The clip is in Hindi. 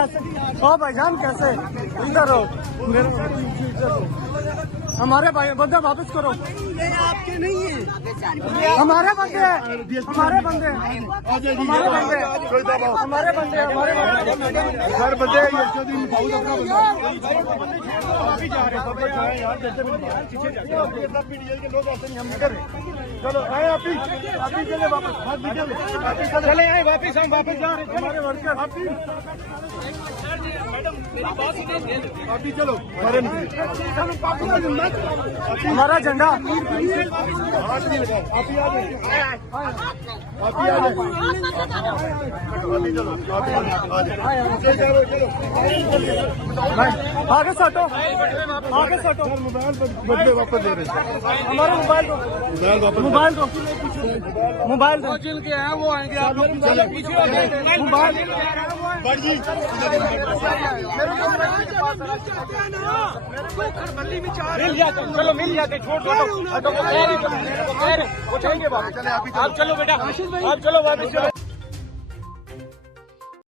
कैसे ओ भाईजान कैसे इधर हो हमारे भाई बंदे वापस करो आपके नहीं है हमारे बंदे हैं हमारे बंदे हैं हमारे बंदे हमारे बंदे हर बंदे चलो आए आप ही चले वापस चले आए वापस हम वापस जा रहे हमारे वर्कर आप ही चलो हमारा झंडा आप ही आ आगे सटो आगे सटो मोबाइल बदले वापस दे रहे हमारे मोबाइल को मोबाइल दो जिनके हैं वो आएंगे आप लोग मोबाइल मिल जाते चलो मिल जाते छोड़ दो वो चलेंगे आप चलो बेटा आप चलो वापस चलो